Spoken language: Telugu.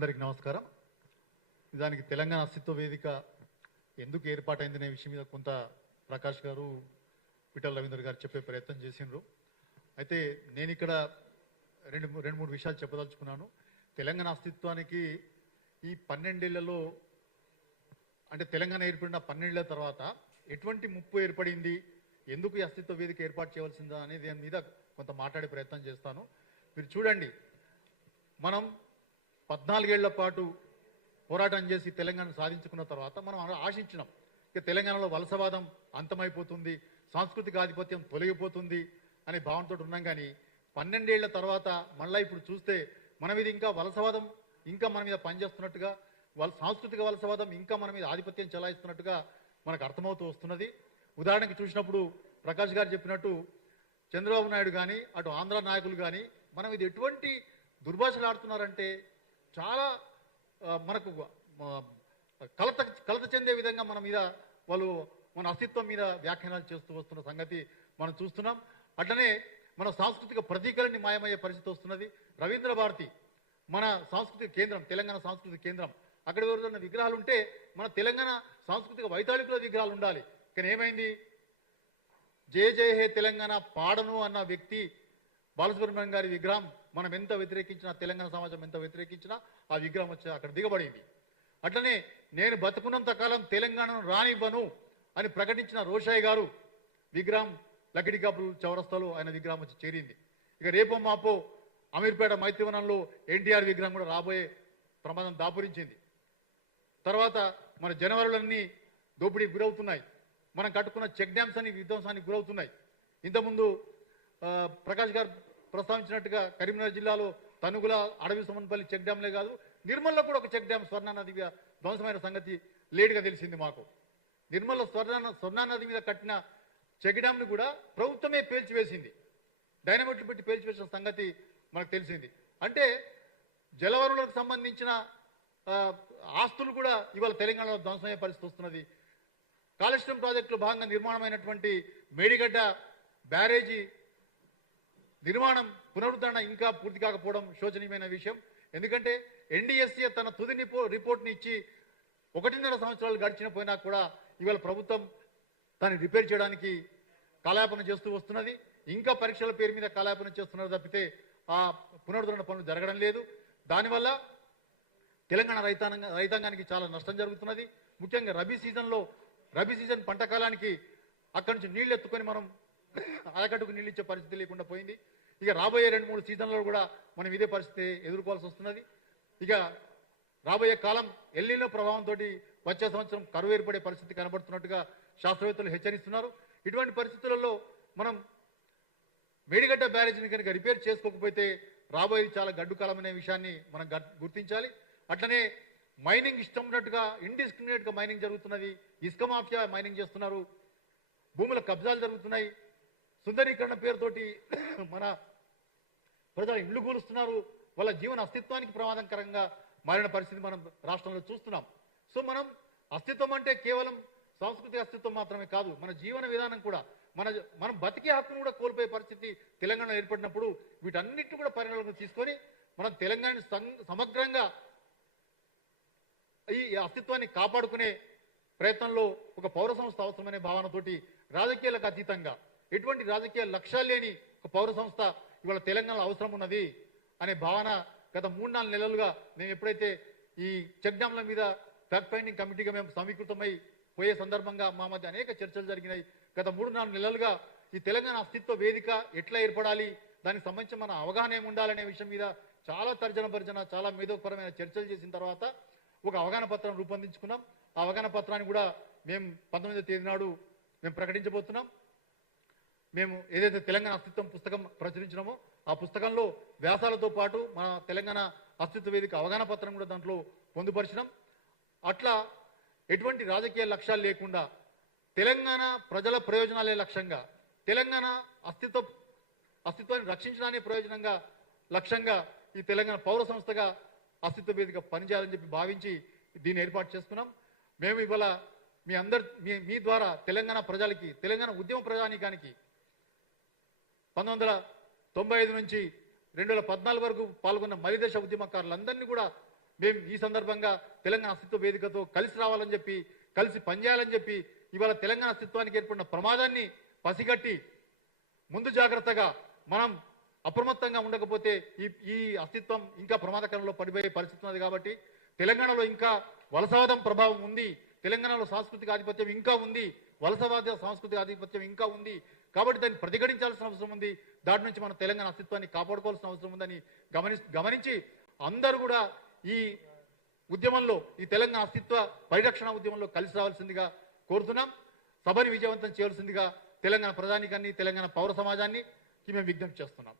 అందరికీ నమస్కారం. నిజానికి తెలంగాణ అస్తిత్వ వేదిక ఎందుకు ఏర్పాటైందనే విషయం మీద కొంత ప్రకాష్ గారు, పిటల్ రవీందర్ గారు చెప్పే ప్రయత్నం చేసిండ్రు. అయితే నేను ఇక్కడ రెండు మూడు విషయాలు చెప్పదలుచుకున్నాను. తెలంగాణ అస్తిత్వానికి ఈ 12 ఏళ్లలో, అంటే తెలంగాణ ఏర్పడిన 12 ఏళ్ల తర్వాత ఎటువంటి ముప్పు ఏర్పడింది, ఎందుకు ఈ అస్తిత్వ వేదిక ఏర్పాటు చేయవలసిందా అనే దాని మీద కొంత మాట్లాడే ప్రయత్నం చేస్తాను. మీరు చూడండి, మనం 14 ఏళ్ల పాటు పోరాటం చేసి తెలంగాణ సాధించుకున్న తర్వాత మనం ఆశించినాం, ఇక తెలంగాణలో వలసవాదం అంతమైపోతుంది, సాంస్కృతిక ఆధిపత్యం తొలగిపోతుంది అనే భావనతో ఉన్నాం. కానీ 12 ఏళ్ల తర్వాత మళ్ళీ ఇప్పుడు చూస్తే మన మీద ఇంకా వలసవాదం ఇంకా మన మీద పనిచేస్తున్నట్టుగా, సాంస్కృతిక వలసవాదం ఇంకా మన మీద ఆధిపత్యం చెలాయిస్తున్నట్టుగా మనకు అర్థమవుతూ వస్తున్నది. ఉదాహరణకి చూసినప్పుడు ప్రకాష్ గారు చెప్పినట్టు చంద్రబాబు నాయుడు కానీ, అటు ఆంధ్ర నాయకులు కానీ మనం ఇది ఎటువంటి దుర్భాషలు ఆడుతున్నారంటే చాలా మనకు కలత చెందే విధంగా మన మీద వాళ్ళు మన అస్తిత్వం మీద వ్యాఖ్యానాలు చేస్తూ వస్తున్న సంగతి మనం చూస్తున్నాం. అట్లనే మన సాంస్కృతిక ప్రతీకలన్నీ మాయమయ్యే పరిస్థితి వస్తున్నది. రవీంద్ర భారతి మన సాంస్కృతిక కేంద్రం, తెలంగాణ సాంస్కృతిక కేంద్రం, అక్కడ ఎవరున్న విగ్రహాలు ఉంటే మన తెలంగాణ సాంస్కృతిక వైతాళికుల విగ్రహాలు ఉండాలి. కానీ ఏమైంది, జయ జయ హే తెలంగాణ పాడను అన్న వ్యక్తి బాలసుబ్రహ్మణ్యం గారి విగ్రహం మనం ఎంత వ్యతిరేకించినా, తెలంగాణ సమాజం ఎంత వ్యతిరేకించినా ఆ విగ్రహం వచ్చి అక్కడ దిగబడింది. అట్లనే నేను బతుకున్నంత కాలం తెలంగాణను రానివ్వను అని ప్రకటించిన రోషయ్య గారు విగ్రహం లకిడికాపుల్ చౌరస్తాలో ఆయన విగ్రహం వచ్చి చేరింది. ఇక రేపో మాపో అమీర్పేట మైత్రివనంలో ఎన్టీఆర్ విగ్రహం కూడా రాబోయే ప్రమాదం దాపురించింది. తర్వాత మన జనవరులన్నీ దోపిడీకి గురవుతున్నాయి, మనం కట్టుకున్న చెక్ డ్యామ్స్ అని విధ్వంసానికి గురవుతున్నాయి. ఇంతకుముందు ప్రకాష్ గారు ప్రస్తావించినట్టుగా కరీంనగర్ జిల్లాలో తనుగుల, అడవి సుమన్పల్లి చెక్ డ్యాంలే కాదు, నిర్మల్లో కూడా ఒక చెక్ డ్యామ్ స్వర్ణానది మీద ధ్వంసమైన సంగతి లేటుగా తెలిసింది మాకు. నిర్మల్లో స్వర్ణానది మీద కట్టిన చెక్ డ్యామ్ని కూడా ప్రభుత్వమే పేల్చివేసింది, డైనమైట్లు పెట్టి పేల్చివేసిన సంగతి మనకు తెలిసింది. అంటే జలవనరులకు సంబంధించిన ఆస్తులు కూడా ఇవాళ తెలంగాణలో ధ్వంసమయ్యే పరిస్థితి వస్తున్నది. కాళేశ్వరం ప్రాజెక్టులో భాగంగా నిర్మాణమైనటువంటి మేడిగడ్డ బ్యారేజీ నిర్మాణం పునరుద్ధరణ ఇంకా పూర్తి కాకపోవడం శోచనీయమైన విషయం. ఎందుకంటే ఎన్డీఎస్సీ తన తుది రిపోర్ట్ని ఇచ్చి 1.5 సంవత్సరాలు గడిచిన పోయినా కూడా ఇవాళ ప్రభుత్వం దాన్ని రిపేర్ చేయడానికి కాలయాపన చేస్తూ వస్తున్నది. ఇంకా పరీక్షల పేరు మీద కాలయాపన చేస్తున్నారు తప్పితే ఆ పునరుద్ధరణ పనులు జరగడం లేదు. దానివల్ల తెలంగాణ రైతాంగానికి చాలా నష్టం జరుగుతున్నది. ముఖ్యంగా రబీ సీజన్ పంట కాలానికి అక్కడి నుంచి నీళ్లు ఎత్తుకొని మనం ఆయకట్టుకు నీళ్ళు ఇచ్చే పరిస్థితి లేకుండా పోయింది. ఇక రాబోయే 2-3 సీజన్లలో కూడా మనం ఇదే పరిస్థితి ఎదుర్కోవాల్సి వస్తున్నది. ఇక రాబోయే కాలం ఎల్నినో ప్రభావంతో వచ్చే సంవత్సరం కరువు ఏర్పడే పరిస్థితి కనబడుతున్నట్టుగా శాస్త్రవేత్తలు హెచ్చరిస్తున్నారు. ఇటువంటి పరిస్థితులలో మనం మేడిగడ్డ బ్యారేజీని కనుక రిపేర్ చేసుకోకపోతే రాబోయేది చాలా గడ్డు కాలం అనే విషయాన్ని మనం గుర్తించాలి. అట్లనే మైనింగ్ ఇష్టం ఉన్నట్టుగా ఇండిస్క్రిమినేట్గా మైనింగ్ జరుగుతున్నది, ఇసుక మాఫియా మైనింగ్ చేస్తున్నారు, భూముల కబ్జాలు జరుగుతున్నాయి, సుందరీకరణ పేరుతోటి మన ప్రజల ఇళ్లు కూలుస్తున్నారు, వాళ్ళ జీవన అస్తిత్వానికి ప్రమాదకరంగా మారిన పరిస్థితి మనం రాష్ట్రంలో చూస్తున్నాం. సో మనం అస్తిత్వం అంటే కేవలం సాంస్కృతిక అస్తిత్వం మాత్రమే కాదు, మన జీవన విధానం కూడా, మనం బతికే హక్కును కూడా కోల్పోయే పరిస్థితి తెలంగాణలో ఏర్పడినప్పుడు వీటన్నిటిని కూడా పరిగణలోకి తీసుకొని మనం తెలంగాణని సమగ్రంగా ఈ అస్తిత్వాన్ని కాపాడుకునే ప్రయత్నంలో ఒక పౌర సంస్థ అవసరమనే భావనతోటి రాజకీయాలకు అతీతంగా ఎటువంటి రాజకీయ లక్ష్యాలు లేని ఒక పౌర సంస్థ ఇవాళ తెలంగాణలో అవసరం ఉన్నది అనే భావన గత 3-4 నెలలుగా మేము ఎప్పుడైతే ఈ చెక్ డ్యాంల మీద ఫ్యాక్ట్ ఫైండింగ్ కమిటీగా మేము సమీకృతమై పోయే సందర్భంగా మా మధ్య అనేక చర్చలు జరిగినాయి. గత 3-4 నెలలుగా ఈ తెలంగాణ అస్తిత్వ వేదిక ఎట్లా ఏర్పడాలి, దానికి సంబంధించి మన అవగాహన ఏముండాలనే విషయం మీద చాలా తర్జన చాలా మేధోపరమైన చర్చలు చేసిన తర్వాత ఒక అవగాహన పత్రం రూపొందించుకున్నాం. ఆ అవగాహన పత్రాన్ని కూడా మేము 19వ తేదీ నాడు మేము ప్రకటించబోతున్నాం. మేము ఏదైతే తెలంగాణ అస్తిత్వం పుస్తకం ప్రచురించినామో ఆ పుస్తకంలో వ్యాసాలతో పాటు మన తెలంగాణ అస్తిత్వ వేదిక అవగాహన పత్రం కూడా దాంట్లో పొందుపరిచినాం. అట్లా ఎటువంటి రాజకీయ లక్ష్యాలు లేకుండా తెలంగాణ ప్రజల ప్రయోజనాలే లక్ష్యంగా, తెలంగాణ అస్తిత్వాన్ని రక్షించడానే ప్రయోజనంగా లక్ష్యంగా ఈ తెలంగాణ పౌర సంస్థగా అస్తిత్వ వేదిక పనిచేయాలని చెప్పి భావించి దీన్ని ఏర్పాటు చేసుకున్నాం. మేము ఇవాళ మీ ద్వారా తెలంగాణ ప్రజలకి, తెలంగాణ ఉద్యమ ప్రజానీకానికి 1995 నుంచి 2014 వరకు పాల్గొన్న మలిదశ ఉద్యమకారులందరినీ కూడా మేము ఈ సందర్భంగా తెలంగాణ అస్తిత్వ వేదికతో కలిసి రావాలని చెప్పి, కలిసి పనిచేయాలని చెప్పి, ఇవాళ తెలంగాణ అస్తిత్వానికి ఏర్పడిన ప్రమాదాన్ని పసిగట్టి ముందు జాగ్రత్తగా మనం అప్రమత్తంగా ఉండకపోతే ఈ అస్తిత్వం ఇంకా ప్రమాదకరంలో పడిపోయే పరిస్థితి ఉన్నది. కాబట్టి తెలంగాణలో ఇంకా వలసవాదం ప్రభావం ఉంది, తెలంగాణలో సాంస్కృతిక ఆధిపత్యం ఇంకా ఉంది, వలసవాద సాంస్కృతిక ఆధిపత్యం ఇంకా ఉంది. కాబట్టి దాన్ని ప్రతిఘటించాల్సిన అవసరం ఉంది. దాని నుంచి మన తెలంగాణ అస్తిత్వాన్ని కాపాడుకోవాల్సిన అవసరం ఉందని గమనించి అందరూ కూడా ఈ ఉద్యమంలో, ఈ తెలంగాణ అస్తిత్వ పరిరక్షణ ఉద్యమంలో కలిసి రావాల్సిందిగా కోరుతున్నాం. సభని విజయవంతం చేయాల్సిందిగా తెలంగాణ ప్రజానీకాన్ని, తెలంగాణ పౌర సమాజాన్ని మేము విజ్ఞప్తి చేస్తున్నాం.